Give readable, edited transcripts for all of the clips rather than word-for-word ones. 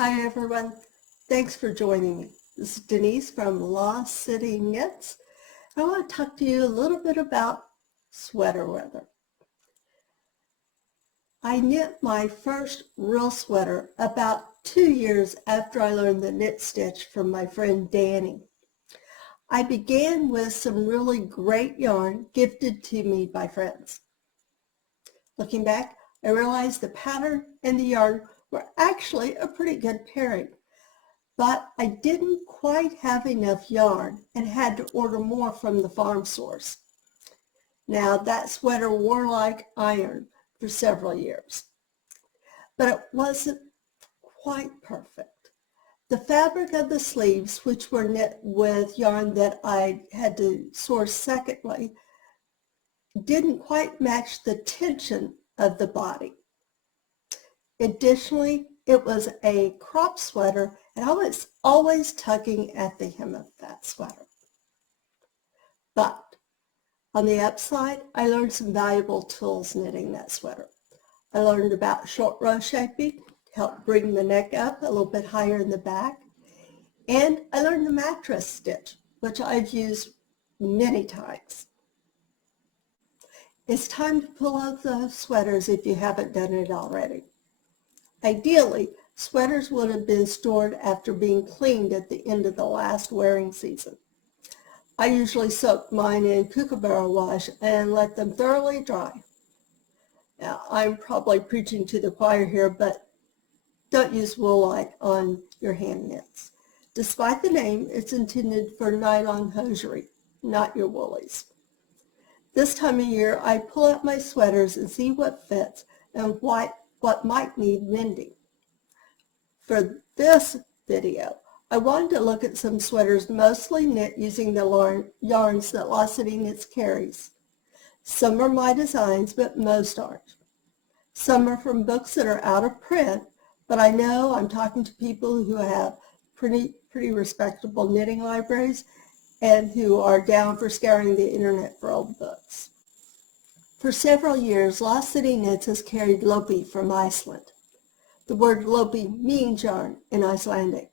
Hi everyone, thanks for joining me. This is Denise from Lost City Knits. I want to talk to you a little bit about sweater weather. I knit my first real sweater about 2 years after I learned the knit stitch from my friend Danny. I began with some really great yarn gifted to me by friends. Looking back, I realized the pattern and the yarn were actually a pretty good pairing. But I didn't quite have enough yarn and had to order more from the farm source. Now that sweater wore like iron for several years, but it wasn't quite perfect. The fabric of the sleeves, which were knit with yarn that I had to source secondly, didn't quite match the tension of the body. Additionally, it was a crop sweater, and I was always tugging at the hem of that sweater. But on the upside, I learned some valuable tools knitting that sweater. I learned about short row shaping to help bring the neck up a little bit higher in the back. And I learned the mattress stitch, which I've used many times. It's time to pull out the sweaters if you haven't done it already. Ideally, sweaters would have been stored after being cleaned at the end of the last wearing season. I usually soak mine in kookaburra wash and let them thoroughly dry. Now, I'm probably preaching to the choir here, but don't use woolite on your hand knits. Despite the name, it's intended for nylon hosiery, not your woolies. This time of year, I pull out my sweaters and see what fits and what might need mending. For this video, I wanted to look at some sweaters mostly knit using the yarns that Lost City Knits carries. Some are my designs, but most aren't. Some are from books that are out of print, but I know I'm talking to people who have pretty respectable knitting libraries and who are down for scouring the internet for old books. For several years, Lost City Knits has carried Lopi from Iceland. The word Lopi means yarn in Icelandic,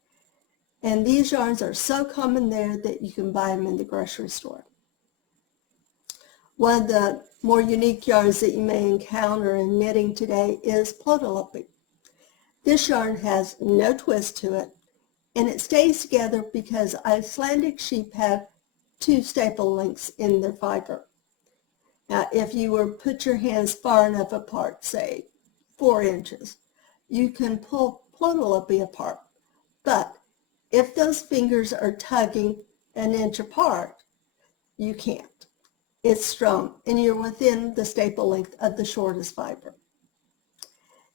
and these yarns are so common there that you can buy them in the grocery store. One of the more unique yarns that you may encounter in knitting today is Lopi. This yarn has no twist to it, and it stays together because Icelandic sheep have 2 staple links in their fiber. Now, if you were to put your hands far enough apart, say 4 inches, you can pull Lopi apart. But if those fingers are tugging an inch apart, you can't. It's strong, and you're within the staple length of the shortest fiber.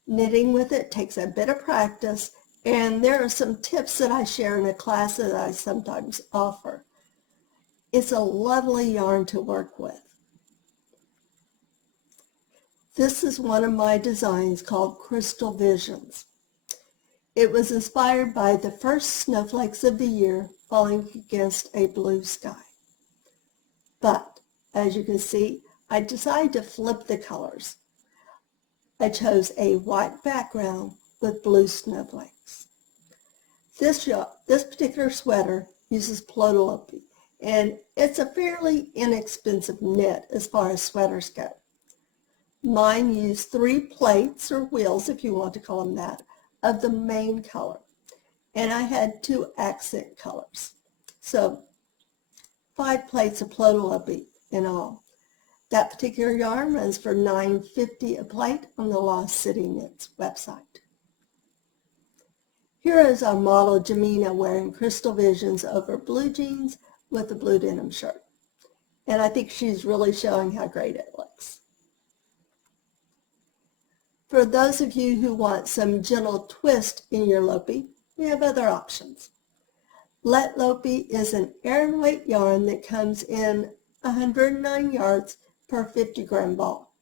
Knitting with it takes a bit of practice, and there are some tips that I share in a class that I sometimes offer. It's a lovely yarn to work with. This is one of my designs called Crystal Visions. It was inspired by the first snowflakes of the year falling against a blue sky. But, as you can see, I decided to flip the colors. I chose a white background with blue snowflakes. This particular sweater uses Lopi, and it's a fairly inexpensive knit as far as sweaters go. Mine use 3 plates, or wheels if you want to call them that, of the main color. And I had 2 accent colors. So 5 plates of Lopi in all. That particular yarn runs for $9.50 a plate on the Lost City Knits website. Here is our model Jamina wearing Crystal Visions over blue jeans with a blue denim shirt. And I think she's really showing how great it looks. For those of you who want some gentle twist in your Lopi, we have other options. Let Lopi is an Aran weight yarn that comes in 109 yards per 50 gram ball.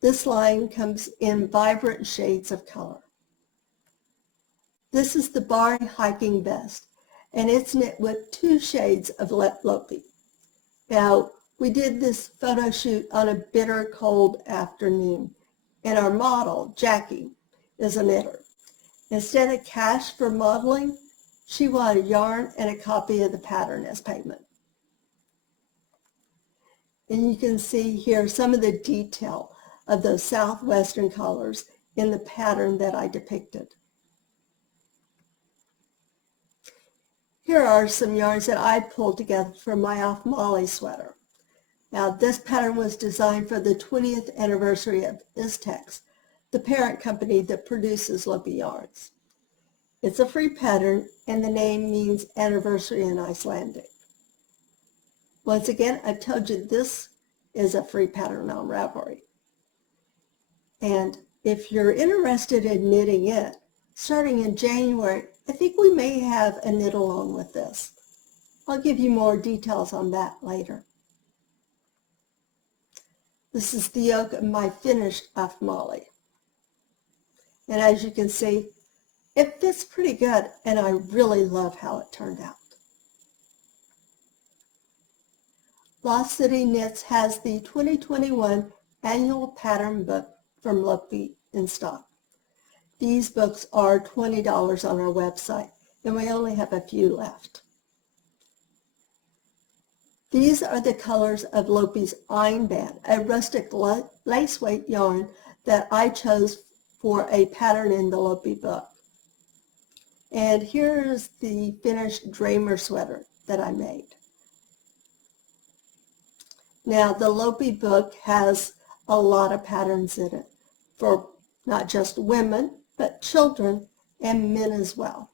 This line comes in vibrant shades of color. This is the Bari Hiking Vest, and it's knit with 2 shades of Lopi. Now, we did this photo shoot on a bitter cold afternoon, and our model, Jackie, is a knitter. Instead of cash for modeling, she wanted yarn and a copy of the pattern as payment. And you can see here some of the detail of those southwestern colors in the pattern that I depicted. Here are some yarns that I pulled together for my Off Molly sweater. Now this pattern was designed for the 20th anniversary of Istex, the parent company that produces Lopi yarns. It's a free pattern and the name means anniversary in Icelandic. Once again, I told you this is a free pattern on Ravelry. And if you're interested in knitting it, starting in January, I think we may have a knit along with this. I'll give you more details on that later. This is the yoke of my finished Off Molly. And as you can see, it fits pretty good and I really love how it turned out. Lost City Knits has the 2021 annual pattern book from Lopi in stock. These books are $20 on our website and we only have a few left. These are the colors of Lopi's Einband, a rustic lace weight yarn that I chose for a pattern in the Lopi book. And here's the finished Dreamer sweater that I made. Now the Lopi book has a lot of patterns in it for not just women, but children and men as well.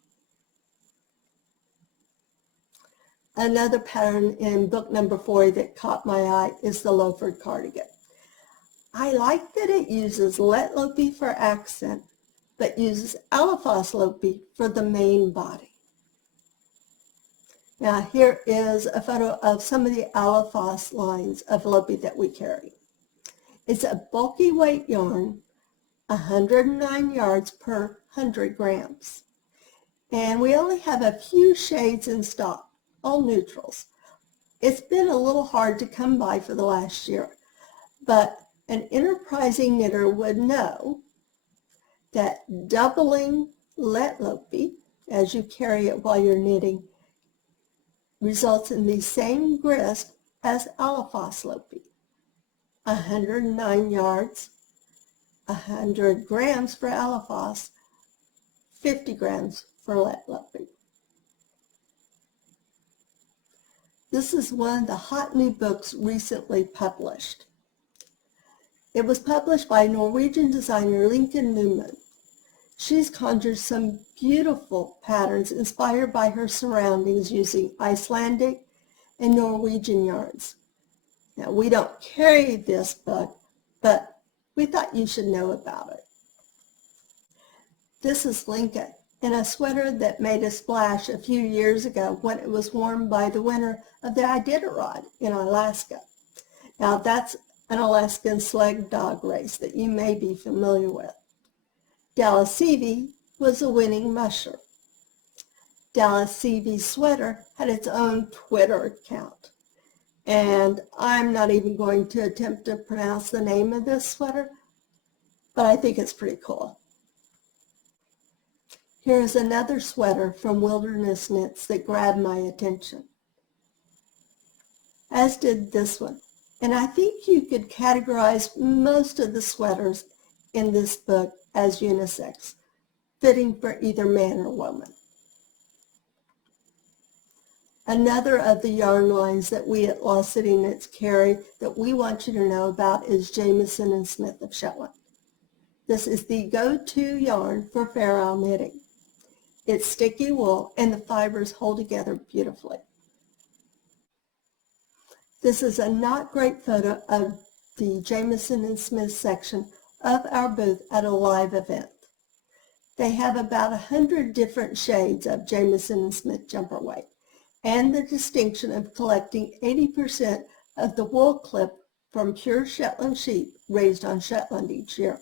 Another pattern in book number 40 that caught my eye is the loafer cardigan. I like that it uses Let Lopi for accent, but uses Alafas Lopi for the main body. Now here is a photo of some of the Alafas lines of Lopi that we carry. It's a bulky weight yarn, 109 yards per 100 grams. And we only have a few shades in stock, all neutrals. It's been a little hard to come by for the last year, but an enterprising knitter would know that doubling Let Lopi as you carry it while you're knitting results in the same grist as Alafas Lopi. 109 yards, 100 grams for Alafas, 50 grams for Let Lopi. This is one of the hot new books recently published. It was published by Norwegian designer Lincoln Newman. She's conjured some beautiful patterns inspired by her surroundings using Icelandic and Norwegian yarns. Now, we don't carry this book, but we thought you should know about it. This is Lincoln in a sweater that made a splash a few years ago when it was worn by the winner of the Iditarod in Alaska. Now, that's an Alaskan sled dog race that you may be familiar with. Dallas Seavey was a winning musher. Dallas Seavey's sweater had its own Twitter account. And I'm not even going to attempt to pronounce the name of this sweater, but I think it's pretty cool. Here is another sweater from Wilderness Knits that grabbed my attention, as did this one. And I think you could categorize most of the sweaters in this book as unisex, fitting for either man or woman. Another of the yarn lines that we at Lost City Knits carry that we want you to know about is Jamieson and Smith of Shetland. This is the go-to yarn for Fair Isle knitting. It's sticky wool and the fibers hold together beautifully. This is a not great photo of the Jamieson and Smith section of our booth at a live event. They have about 100 different shades of Jamieson and Smith jumper weight and the distinction of collecting 80% of the wool clip from pure Shetland sheep raised on Shetland each year.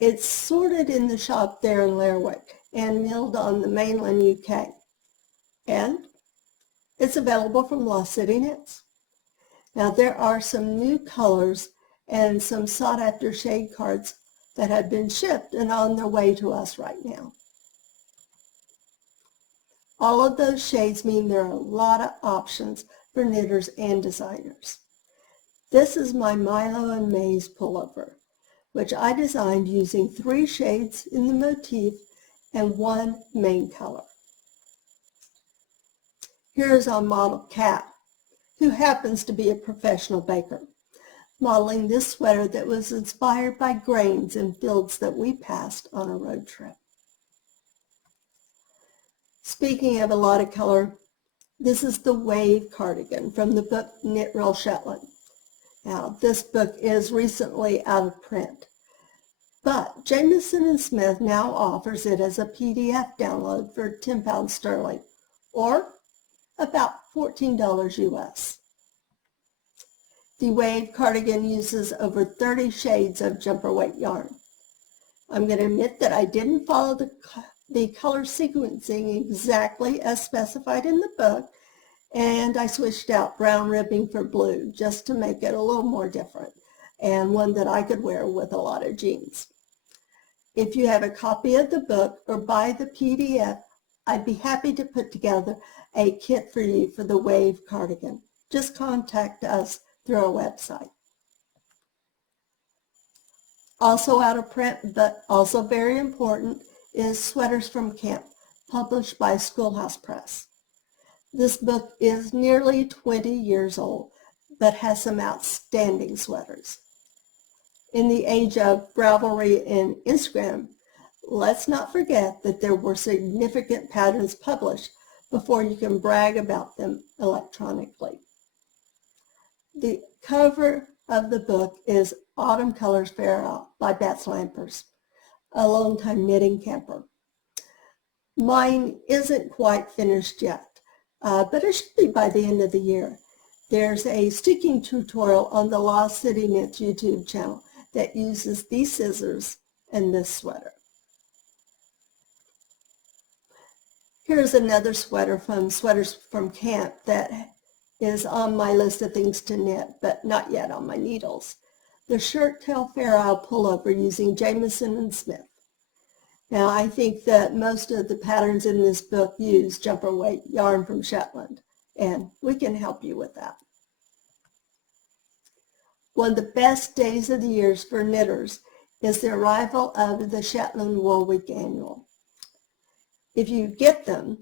It's sorted in the shop there in Lerwick and milled on the mainland UK. And it's available from Lost City Knits. Now there are some new colors and some sought after shade cards that have been shipped and on their way to us right now. All of those shades mean there are a lot of options for knitters and designers. This is my Milo and Maize pullover, which I designed using 3 shades in the motif and 1 main color. Here's our model Kat, who happens to be a professional baker, modeling this sweater that was inspired by grains in fields that we passed on a road trip. Speaking of a lot of color, this is the Wave cardigan from the book Knit Real Shetland. Now, this book is recently out of print, but Jamieson and Smith now offers it as a PDF download for £10 sterling, or about $14 US. The Wave cardigan uses over 30 shades of jumper weight yarn. I'm going to admit that I didn't follow the color sequencing exactly as specified in the book, and I switched out brown ribbing for blue just to make it a little more different, and one that I could wear with a lot of jeans. If you have a copy of the book or buy the PDF, I'd be happy to put together a kit for you for the Wave cardigan. Just contact us through our website. Also out of print, but also very important, is Sweaters from Camp, published by Schoolhouse Press. This book is nearly 20 years old, but has some outstanding sweaters. In the age of Ravelry and Instagram, let's not forget that there were significant patterns published before you can brag about them electronically. The cover of the book is Autumn Colors Fair Out by Bats Lampers, a longtime knitting camper. Mine isn't quite finished yet, but it should be by the end of the year. There's a sticking tutorial on the Lost City Knits YouTube channel that uses these scissors and this sweater. Here's another sweater from Sweaters from Camp that is on my list of things to knit, but not yet on my needles. The Shirt Tail Fair Isle pullover using Jamieson and Smith. Now, I think that most of the patterns in this book use jumper weight yarn from Shetland, and we can help you with that. One of the best days of the year for knitters is the arrival of the Shetland Wool Week Annual. If you get them,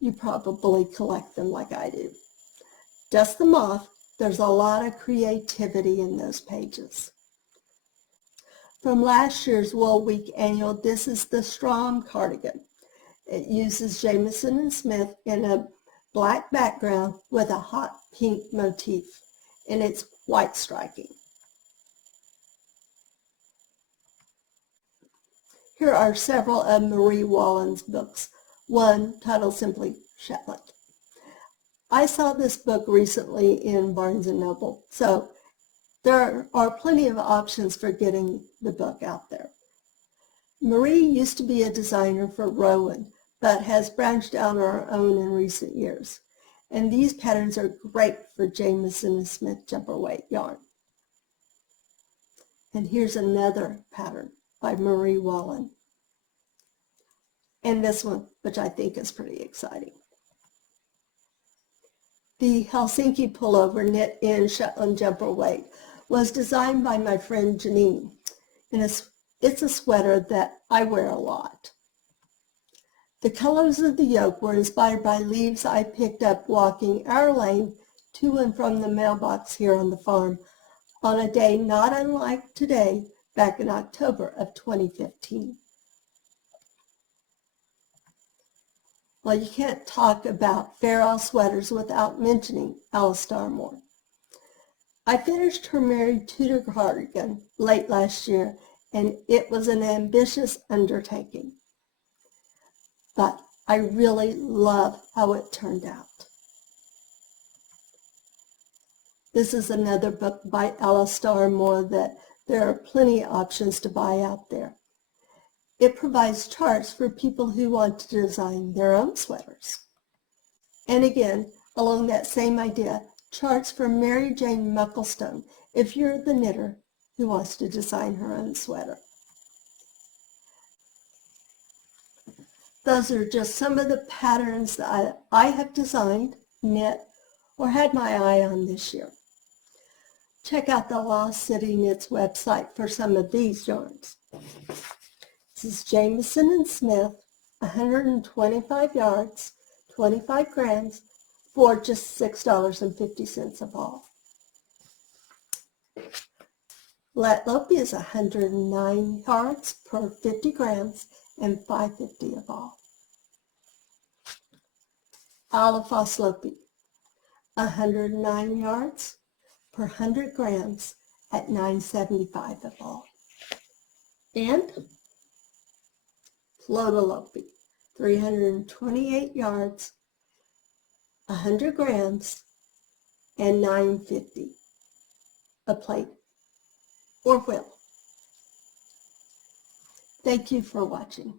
you probably collect them like I do. Dust them off. There's a lot of creativity in those pages. From last year's Wool Week Annual, this is the Strom cardigan. It uses Jamieson and Smith in a black background with a hot pink motif, and it's quite striking. Here are several of Marie Wallen's books, one titled simply Shetland. I saw this book recently in Barnes & Noble, so there are plenty of options for getting the book out there. Marie used to be a designer for Rowan, but has branched out on her own in recent years. And these patterns are great for Jamieson and Smith jumper weight yarn. And here's another pattern by Marie Wallen. And this one, which I think is pretty exciting. The Helsinki pullover knit in Shetland jumper weight was designed by my friend Janine, and it's a sweater that I wear a lot. The colors of the yoke were inspired by leaves I picked up walking our lane to and from the mailbox here on the farm on a day not unlike today back in October of 2015. Well, you can't talk about Fair Isle sweaters without mentioning Alice Starmore. I finished her Mary Tudor cardigan late last year, and it was an ambitious undertaking. But I really love how it turned out. This is another book by Alice Starmore that there are plenty of options to buy out there. It provides charts for people who want to design their own sweaters. And again, along that same idea, charts for Mary Jane Mucklestone if you're the knitter who wants to design her own sweater. Those are just some of the patterns that I have designed, knit, or had my eye on this year. Check out the Lost City Knits website for some of these yarns. This is Jamieson and Smith, 125 yards, 25 grams, for just $6.50 a ball. Lopi is 109 yards per 50 grams and $5.50 a ball. Lopi, 109 yards per 100 grams at $9.75 a ball. And Lopi, 328 yards, 100 grams, and $9.50 a plate or wheel. Thank you for watching.